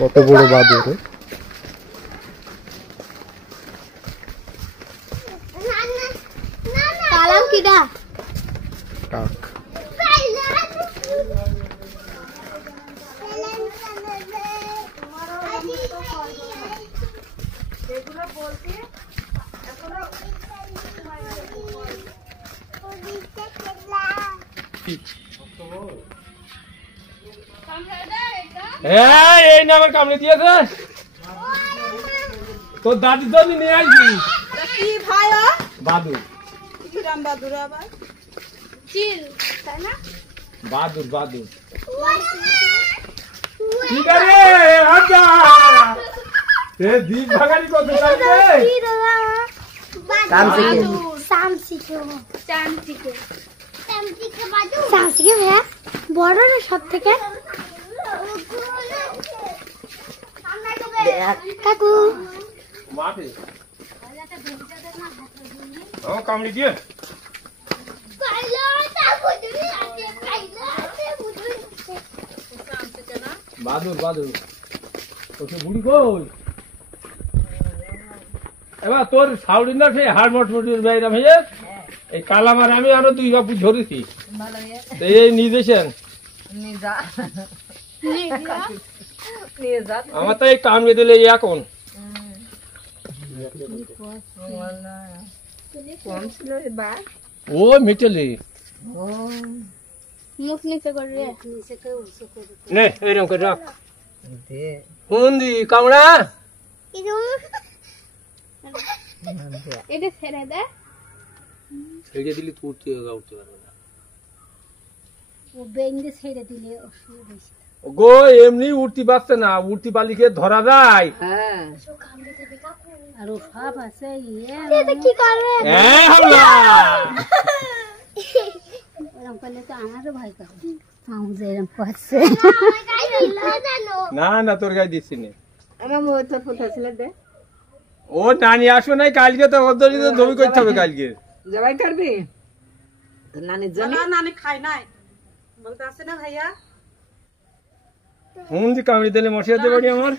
কত বড় বাদুর কালাম কিডা কাক এই না আমার কামড়ে দিয়েছে তোর দাদির জন্য নিয়ে আসবি কি ভাই বাদুর কি রাম বাদুর আবার চিল তাই না বাদুর বাদুর কি করে আচ্ছা এ দীপ ভাগানি কত লাগবে সামসিকে ভাইয়া বড় না সব থেকে কাকু মাঠে ও কামড়ে দিয়ে বাদুর বাদুর ওকে বুড়ি কই এবার তোর সাউরিন না সেই হাড় মটমটির বাইরা ভাইয়া এই কালামার আমি আরো 2 বাপু ধরেছি এই নিদেছেন আমার তো এই কামড়ে দিলে এখন ও মিটলি মুখ নিচে করে নে এরকম করে রাখ হুন্দি কামড়া এটা ছেড়ে দে ছেড়ে দিলি তুই উঠতে পারবে না ও বেঙ্গে ছেড়ে দিলে অসুবিধা বেশি গো এমনি উঠতে পারছে না উঠতে পারলিকে ধরা যায় আর ও সব আছে এটা কি করবে হামলা এরকম করলে তো আমারও ভয় করে আমি যে এরকম করছে না না তোর গায়ে দিচ্ছি না আমার মোর তো ফুটা ছিল দে ও নানি আসবে নাই কালকে তো ওর দড়ি তো জমি করতে হবে কালকে জবাই করবি তো নানি জানি নানি খাই নাই বলতে আছে না ভাইয়া হুন্দি কামড়ে দিলে মশাতে বাড়ি আমার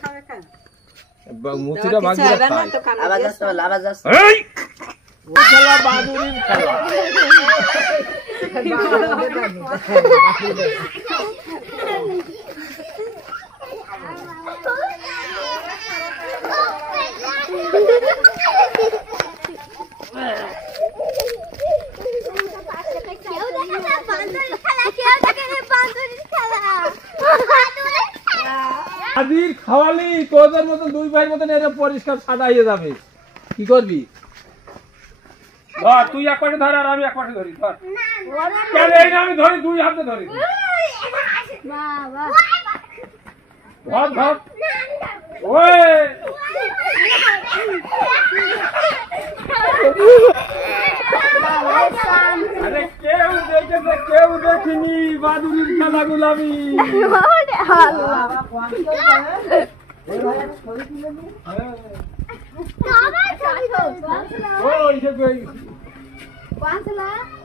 মুতিটা ভাগ দিয়ে খায় আওয়াজ আসছে আওয়াজ আসছে এই ও খেলা বাদুরির খেলা আদির খাওয়ালি তোদের মতন 2 ভাইয়ের মতন এরকম পরিষ্কার সাদা হয়ে যাবে কি করবি ধর তুই এক পাশে ধর আর আমি এক পাশে ধরি ধর কেন এই না আমি ধরি 2 হাতে ধরি বাবা ধর ধর ওই আরে কেউ দেখিনি বাদুরির খেলা গুলামি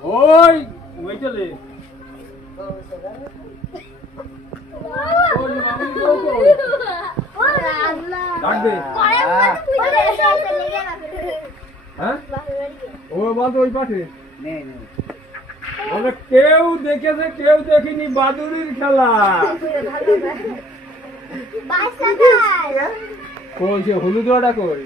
ওই ওই চলে ডাকবে হ্যাঁ ও বলতো ওই পাশে কেউ দেখেছে কেউ দেখেনি বাদুরির খেলা কই সে হলুদ কই